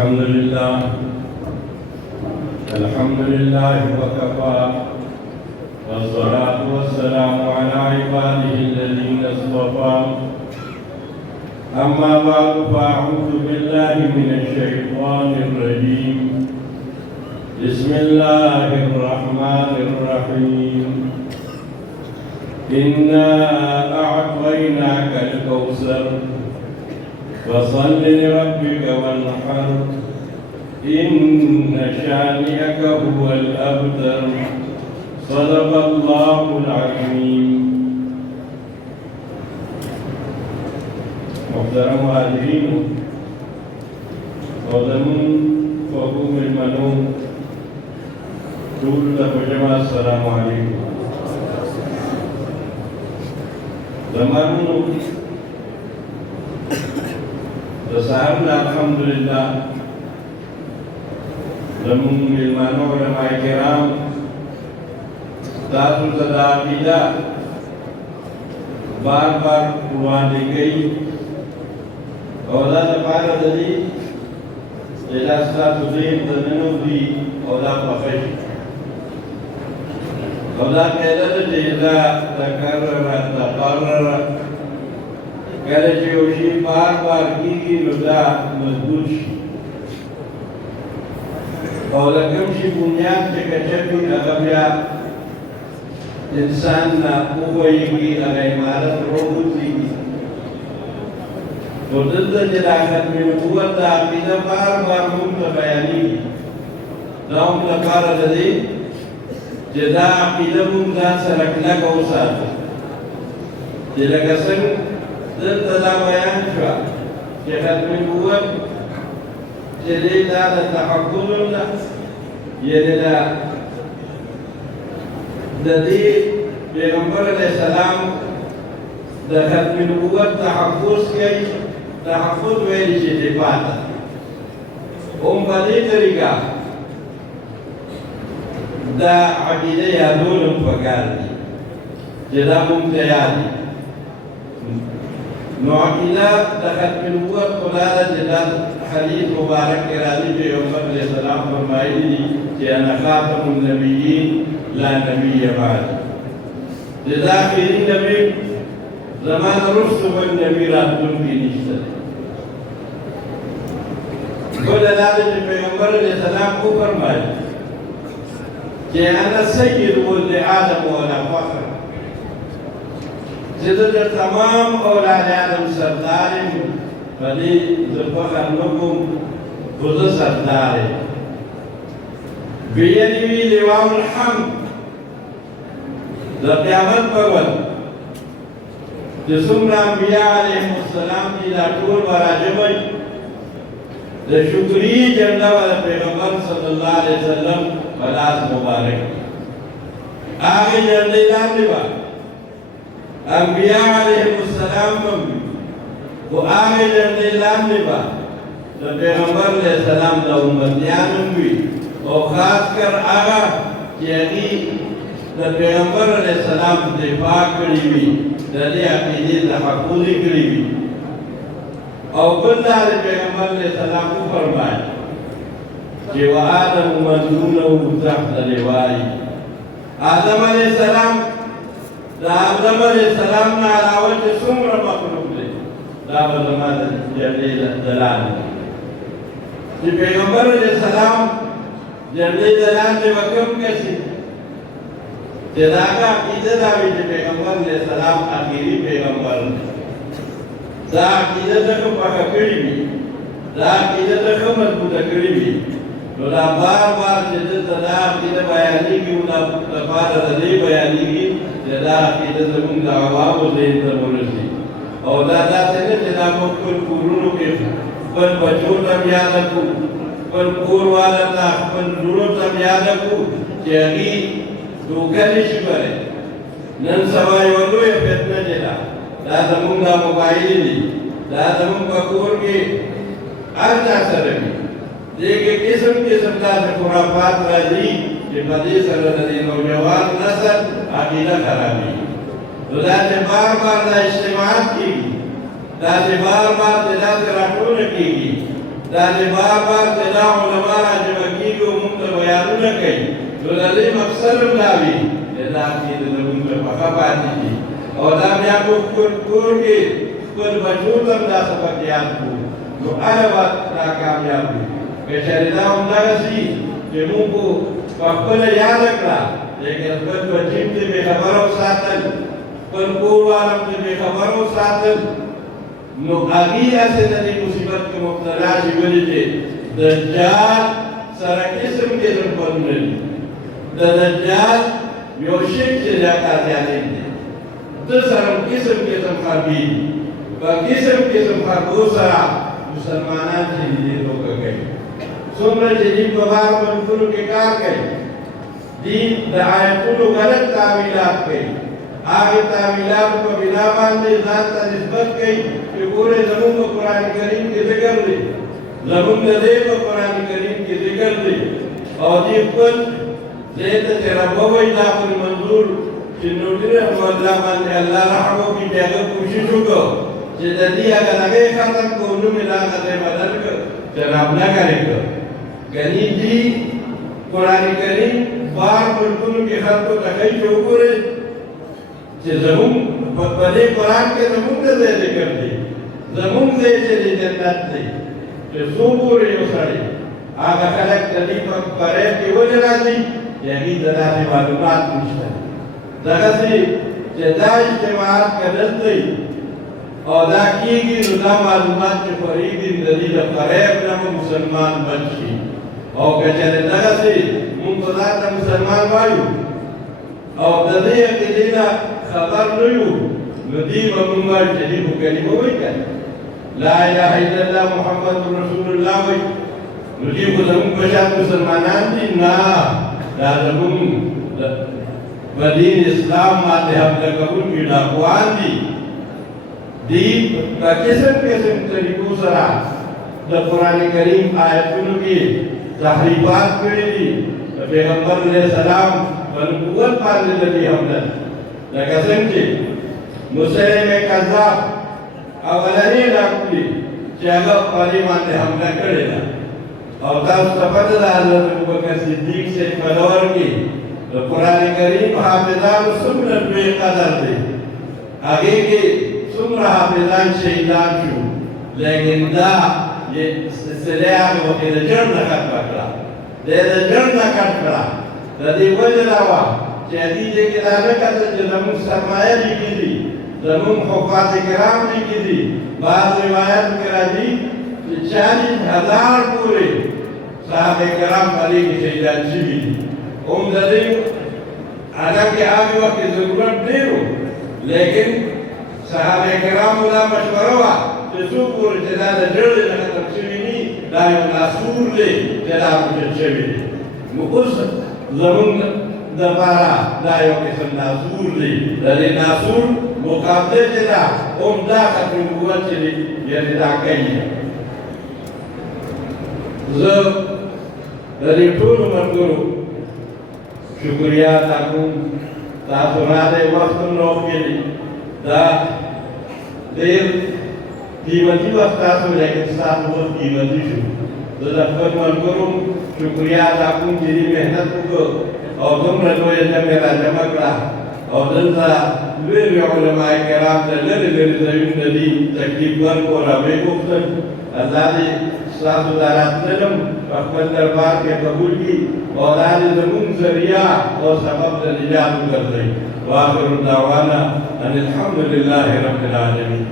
الحمد لله وكفى والصلاة والسلام على عباده الذين اصطفى أما بعد فأعوذ بالله من الشيطان الرجيم بسم الله الرحمن الرحيم إنا أعطيناك الكوثر فصل لربك وانحر إن شانئك هو الأبتر صدق الله العظيم. محترم حاضرین قدمون فقوم المنون طول تفجمع السلام علیکم. زمانو دسارنا الحمدللہ زمون ملمانو علماء کرام تاسو صدا عقیدہ بار بار قرآن گئی اولا دپارا دلی جلاستا تدیر دننو دی اولا پخش اولا قیدر جیدا تکرر تقرر کله چې یو شی بار بار کېږي نو دا مضبوط شي او له کوم شي بنیاد چې کچر وي هغه بیا انسان نه وښویږي هغه عمارت وروځي. نو دلته چې دا ختم نبوت دا عقیده بار بار موږ ته بیانېږي دا هم لپاره د دې چې دا عقیده موږ ځان سره کلکه وساتو چې لکه څنګه دلته دا بیان شوه چې ختم نبوت چې دی دا د تحقق ده یعنې د دې پیغمبر علیه السلام د ختم نبوت تحفظ کوي. تحفظ ویل چې دفاع ده هم په دې طریقه دا عقیده یادول هم پکار دي چې دا موږ ته یاد دي. نو عقیده د ختم نبوت خدا ده چې دا حدیث مبارک کې راځي پیغمبر علیه السلام فرمایلي دي چې انا خاتم النبیین لا نبی بعد چې دا آخري نبی زمان وروسته بل نبی راتلونکی نشته. بله دا ده چې پیغمبر علیه السلام وفرمایل چې انا سید ولد آدم ولا فخر چې د تمام اولاد آدم سردار یم په دې زه فخر نه کوم خو زه سردار یم. بیدی لواء الحمد د قیامت پر ورځ چې څومره انبیا علیهم السلام دي دا ټول به راجمعي د شکري جنډه به د پیغمبر صلی الله علیه وسلم په لاس مبارک هغې جنډې لاندې به انبیا علیهم السلام هم وي خو هغې جنډې لاندې به د پیغمبر علیه السلام د امتیان هم وي او خاص کر هغه چې هغې د پیغمبر علیه السلام دفاع کړې وي د دې عقیدې تحفظ یې کړی وي. او بل دا د پیغمبر علیه السلام وفرمایل چې وآدم مدعونه تحت لوائي. آدم علیه السلام د آدم علیه السلام نه علاوه چې څومره مخلوق دی دا به زما د جنډې د لاندې چې پیغمبر علیه السلام جنډې د لاندې به کوم کسي چې دا هغه عقیده دا وي چې پیغمبر علیه السلام آخري پیغمبر دی. دا عقیده څخه پاکه کړې وي دا عقیده څخه مضبوطه کړې وي نو دا بار بار چې دلته دا عقیده بیانېږي نو لپاره د دې بیانېږي چې دا عقیده زموږ د عوامو ذهن ته ورسي او دا داسې نه چې دا موږ خپل کورونو کې خپل بچو ته هم یاده کړو خپل کور والا ته خپل زړو ته هم یاده کړو چې هغې دوکه نشي بری. نن سبا یوه لویه فتنه چې ده دا زموږ دا موبایل دي دا زموږ په کور کې هر چا سره وي دې کې قسم قسم داسې خرافات راځي چې په دې سره د دې نوجوان نسل عقیده خرابېږي. نو داسې بار بار دا اجتماعات کېږي داسې بار بار داسې راټولونه کېږي دا دې بار بار د دا علما راجمع کېږي او موږ ته بیانونه کوي نو د دې مقصد هم دا وي چې دا عقیده زموږ په پخه پاتې شي او دا بیا موږ کور کې خپل بچو ته هم دا سبق یاد کړو نو هغه به دا کامیاب وي که چېرې دا همدغسې چې موږ په خپله یاده کړه لیکن خپل بچیم ته بې خبره وساتل خپل کور والم ته بې خبره وساتل نو هغې هسې د دې مصیبت کې مبتلا شي ولې چې دجال سره قسم قسم کارونه دي د دجال یو شرک چې دا قاضیانین دی ده سره قسم قسم خبرې دي په قسم قسم خبرو سره مسلمانان چې دې دوکه کوي څومره چې دین په بار ملکونو کې کار کوي دین د آیتونو غلط تعویلات کوي هغه تعویلات په بنا باندې ځان ته نسبت کوي چې ګوره زموږ په قرآن کریم کې ذکر دی زموږ د دې په قرآن کریم کې ذکر دی او دې خپل دې ته چې رب وایي دا پر منظور چې نوډر الله باندې الله رحم وکړي چې هغه کوشش وکړو چې د دې هغه لګې ختم کوو نو مې دا هغه بدل کړ چې رب نه کوي غني دي قرآن کریم بار ملکونو کې خلکو ته ښایي چې وګورئ چې زموږ په دې قرآن کې زموږ د ځای ذکر دی زموږ ځای چې د جنت دی چې څو ګورې یو سړی هغه خلک د دې په فریب کې ولې راځي چې هغوی ته داسې معلومات نشته دغسې چې دا اجتماعات که دلته او دا کېږي نو دا معلومات چې خورېږي د دې د فریب نه به مسلمان بچ شي او که چېرې دغسې موږ په ځان ته مسلمان وایو او د دې عقیدې نه خبر نه یو نو دې به موږ وایو چې دې خو کلمه وایي که لا اله الا الله محمد رسول الله وایي نو دې خو زموږ په شان مسلمانان دي نه دا زموږ په دین اسلام باندې حمله کوونکي ډاکوان دي دې په قسم قسم طریقو سره د قرآن کریم آیتونو کې تحریفات کړي دي د پیغمبر علیه السلام په نبوت باندې د دې حمله لکه څنګه چې مسیلمه کذاب اولنی ډاکوي چې هغه په دې باندې حمله کړې ده او تاسو ته پته ده حضرت ابوبکر صدیق صاحب په دور کې د قرآن کریم حافظانو څومره لوی قدر دی هغې کې څومره حافظان شهیدان شو لیکن دا سلسله هغه وخت د جړ نه ختمه کړه د جړ نه کټ کړه د دې وجه دا وه چې هغې دې کې دا نه کتل چې زموږ سرمایه لیکي دي زموږ حفاظ کرام لیکي دي بعض روایاتو کې راځي چې 40,000 پورې صحابه کرام په دې کې شهیدان شوي دي هم د دې هغه کې هغه وخت کې ضرورت ډېر و لیکن صحابه کرامو دا مشوره وه چې څو پورې چې دا د جړې نه ختم شوي دي دا یو ناسور دی چې دا وجود شوي دي نو اوس زموږ دپاره دا یو قسم ناسور دی د دې ناسور مقابله چې ده هم دا ختم نبوت چې دی یعنې دا کوي زه د دې ټولو ملګرو شکریا ادا کوم تاسو راغلی وخت هم راوښکلي دا ډېر قیمتي وخت تاسو لیکن ستاسو وخت قیمتي شو زه د خپل ملګرو شکریا ادا کوم چې دې محنت وکړو او دومره لویه جمع راجمع کړه او دلته لوی لوی علما کرام ته لرې لرې ځایونه دي تکلیف ورکړو راویې غوښتل الله دې ستاسو دا راتللم په خپل دربار کې قبول کړي او دا دې زموږ ذریعه او سبب د نجات وګرځوي واخر دعوانا ان الحمد لله رب العالمین